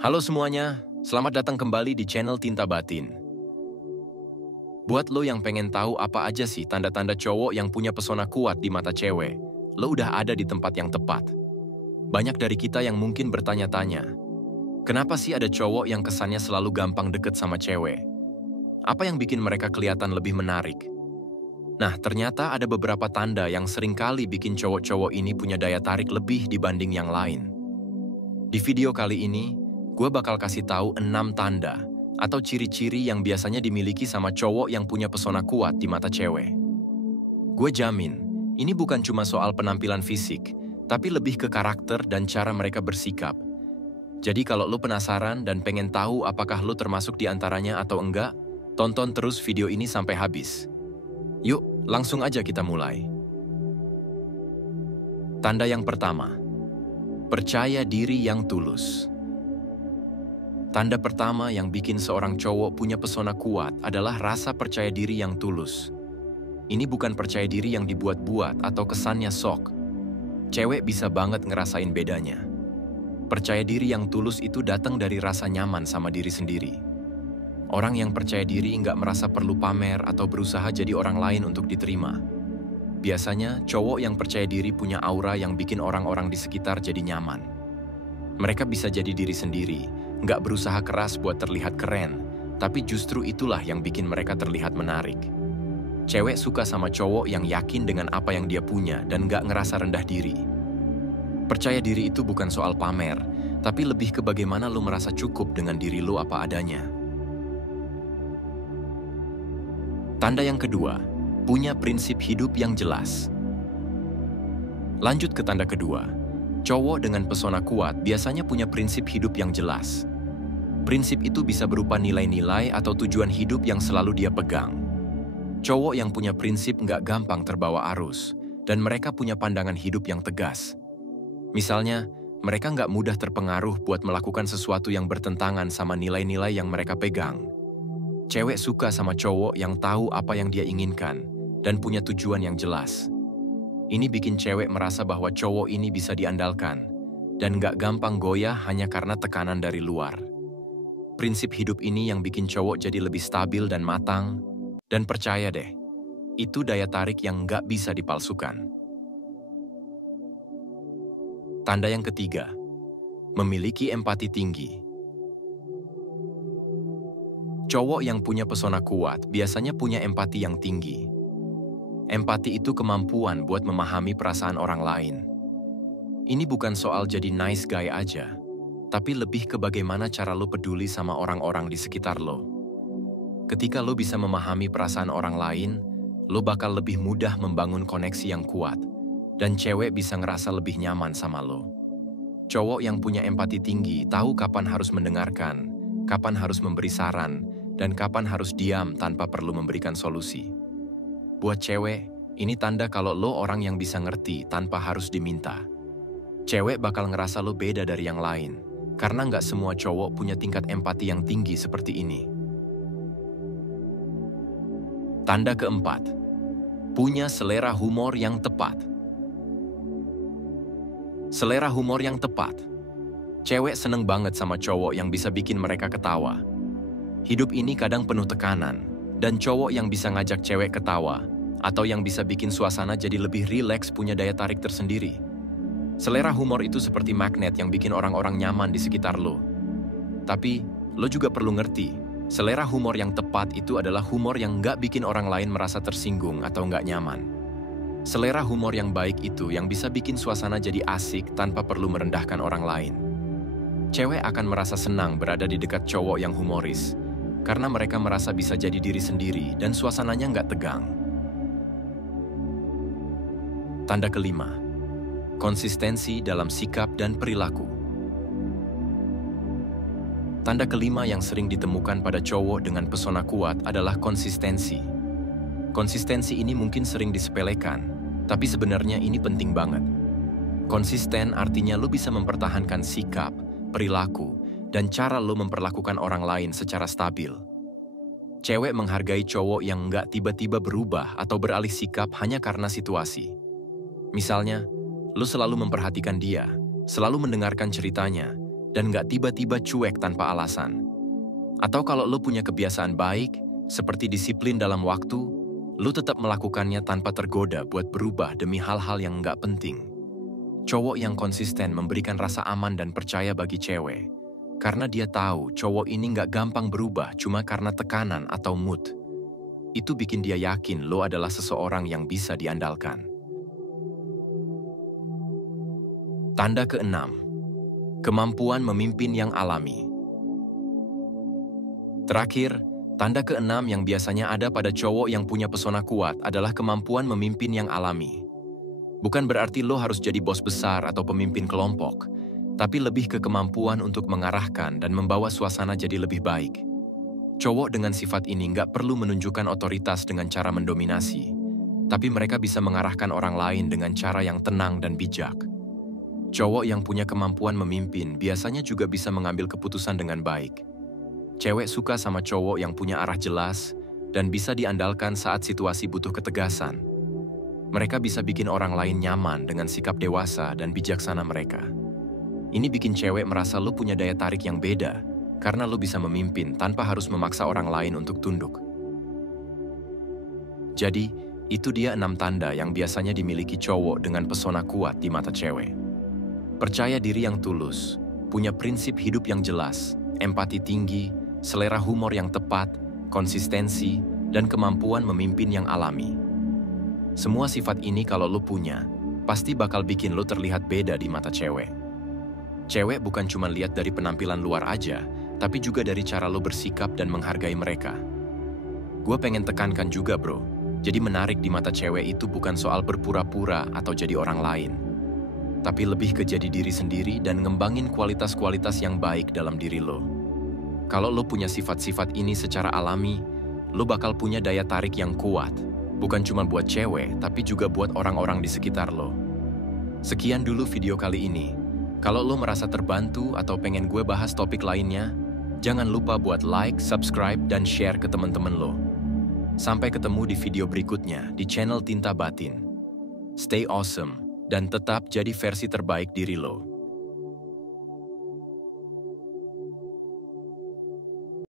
Halo semuanya, selamat datang kembali di channel Tinta Batin. Buat lo yang pengen tahu apa aja sih tanda-tanda cowok yang punya pesona kuat di mata cewek, lo udah ada di tempat yang tepat. Banyak dari kita yang mungkin bertanya-tanya, kenapa sih ada cowok yang kesannya selalu gampang deket sama cewek? Apa yang bikin mereka kelihatan lebih menarik? Nah, ternyata ada beberapa tanda yang seringkali bikin cowok-cowok ini punya daya tarik lebih dibanding yang lain. Di video kali ini, gue bakal kasih tahu 6 tanda atau ciri-ciri yang biasanya dimiliki sama cowok yang punya pesona kuat di mata cewek. Gue jamin, ini bukan cuma soal penampilan fisik, tapi lebih ke karakter dan cara mereka bersikap. Jadi kalau lo penasaran dan pengen tahu apakah lo termasuk di antaranya atau enggak, tonton terus video ini sampai habis. Yuk, langsung aja kita mulai. Tanda yang pertama, percaya diri yang tulus. Tanda pertama yang bikin seorang cowok punya pesona kuat adalah rasa percaya diri yang tulus. Ini bukan percaya diri yang dibuat-buat atau kesannya sok. Cewek bisa banget ngerasain bedanya. Percaya diri yang tulus itu datang dari rasa nyaman sama diri sendiri. Orang yang percaya diri nggak merasa perlu pamer atau berusaha jadi orang lain untuk diterima. Biasanya, cowok yang percaya diri punya aura yang bikin orang-orang di sekitar jadi nyaman. Mereka bisa jadi diri sendiri, nggak berusaha keras buat terlihat keren, tapi justru itulah yang bikin mereka terlihat menarik. Cewek suka sama cowok yang yakin dengan apa yang dia punya dan nggak ngerasa rendah diri. Percaya diri itu bukan soal pamer, tapi lebih ke bagaimana lo merasa cukup dengan diri lo apa adanya. Tanda yang kedua, punya prinsip hidup yang jelas. Lanjut ke tanda kedua, cowok dengan pesona kuat biasanya punya prinsip hidup yang jelas. Prinsip itu bisa berupa nilai-nilai atau tujuan hidup yang selalu dia pegang. Cowok yang punya prinsip nggak gampang terbawa arus, dan mereka punya pandangan hidup yang tegas. Misalnya, mereka nggak mudah terpengaruh buat melakukan sesuatu yang bertentangan sama nilai-nilai yang mereka pegang. Cewek suka sama cowok yang tahu apa yang dia inginkan dan punya tujuan yang jelas. Ini bikin cewek merasa bahwa cowok ini bisa diandalkan dan nggak gampang goyah hanya karena tekanan dari luar. Prinsip hidup ini yang bikin cowok jadi lebih stabil dan matang, dan percaya deh, itu daya tarik yang nggak bisa dipalsukan. Tanda yang ketiga, memiliki empati tinggi. Cowok yang punya pesona kuat biasanya punya empati yang tinggi. Empati itu kemampuan buat memahami perasaan orang lain. Ini bukan soal jadi nice guy aja, tapi lebih ke bagaimana cara lo peduli sama orang-orang di sekitar lo. Ketika lo bisa memahami perasaan orang lain, lo bakal lebih mudah membangun koneksi yang kuat, dan cewek bisa ngerasa lebih nyaman sama lo. Cowok yang punya empati tinggi tahu kapan harus mendengarkan, kapan harus memberi saran, dan kapan harus diam tanpa perlu memberikan solusi. Buat cewek, ini tanda kalau lo orang yang bisa ngerti tanpa harus diminta. Cewek bakal ngerasa lo beda dari yang lain, karena nggak semua cowok punya tingkat empati yang tinggi seperti ini. Tanda keempat, punya selera humor yang tepat. Selera humor yang tepat. Cewek seneng banget sama cowok yang bisa bikin mereka ketawa. Hidup ini kadang penuh tekanan, dan cowok yang bisa ngajak cewek ketawa, atau yang bisa bikin suasana jadi lebih rileks punya daya tarik tersendiri. Selera humor itu seperti magnet yang bikin orang-orang nyaman di sekitar lo. Tapi, lo juga perlu ngerti, selera humor yang tepat itu adalah humor yang nggak bikin orang lain merasa tersinggung atau nggak nyaman. Selera humor yang baik itu yang bisa bikin suasana jadi asik tanpa perlu merendahkan orang lain. Cewek akan merasa senang berada di dekat cowok yang humoris, karena mereka merasa bisa jadi diri sendiri dan suasananya nggak tegang. Tanda kelima, konsistensi dalam sikap dan perilaku. Tanda kelima yang sering ditemukan pada cowok dengan pesona kuat adalah konsistensi. Konsistensi ini mungkin sering disepelekan, tapi sebenarnya ini penting banget. Konsisten artinya lo bisa mempertahankan sikap, perilaku, dan cara lo memperlakukan orang lain secara stabil. Cewek menghargai cowok yang nggak tiba-tiba berubah atau beralih sikap hanya karena situasi. Misalnya, lo selalu memperhatikan dia, selalu mendengarkan ceritanya, dan nggak tiba-tiba cuek tanpa alasan. Atau kalau lo punya kebiasaan baik, seperti disiplin dalam waktu, lo tetap melakukannya tanpa tergoda buat berubah demi hal-hal yang nggak penting. Cowok yang konsisten memberikan rasa aman dan percaya bagi cewek, karena dia tahu cowok ini nggak gampang berubah cuma karena tekanan atau mood. Itu bikin dia yakin lo adalah seseorang yang bisa diandalkan. Tanda keenam, kemampuan memimpin yang alami. Terakhir, tanda keenam yang biasanya ada pada cowok yang punya pesona kuat adalah kemampuan memimpin yang alami. Bukan berarti lo harus jadi bos besar atau pemimpin kelompok, tapi lebih ke kemampuan untuk mengarahkan dan membawa suasana jadi lebih baik. Cowok dengan sifat ini nggak perlu menunjukkan otoritas dengan cara mendominasi, tapi mereka bisa mengarahkan orang lain dengan cara yang tenang dan bijak. Cowok yang punya kemampuan memimpin biasanya juga bisa mengambil keputusan dengan baik. Cewek suka sama cowok yang punya arah jelas dan bisa diandalkan saat situasi butuh ketegasan. Mereka bisa bikin orang lain nyaman dengan sikap dewasa dan bijaksana mereka. Ini bikin cewek merasa lo punya daya tarik yang beda, karena lo bisa memimpin tanpa harus memaksa orang lain untuk tunduk. Jadi, itu dia 6 tanda yang biasanya dimiliki cowok dengan pesona kuat di mata cewek. Percaya diri yang tulus, punya prinsip hidup yang jelas, empati tinggi, selera humor yang tepat, konsistensi, dan kemampuan memimpin yang alami. Semua sifat ini kalau lo punya, pasti bakal bikin lo terlihat beda di mata cewek. Cewek bukan cuma lihat dari penampilan luar aja, tapi juga dari cara lo bersikap dan menghargai mereka. Gue pengen tekankan juga bro, jadi menarik di mata cewek itu bukan soal berpura-pura atau jadi orang lain, tapi lebih ke jadi diri sendiri dan ngembangin kualitas-kualitas yang baik dalam diri lo. Kalau lo punya sifat-sifat ini secara alami, lo bakal punya daya tarik yang kuat, bukan cuma buat cewek, tapi juga buat orang-orang di sekitar lo. Sekian dulu video kali ini. Kalau lo merasa terbantu atau pengen gue bahas topik lainnya, jangan lupa buat like, subscribe, dan share ke teman-teman lo. Sampai ketemu di video berikutnya di channel Tinta Batin. Stay awesome, dan tetap jadi versi terbaik diri lo.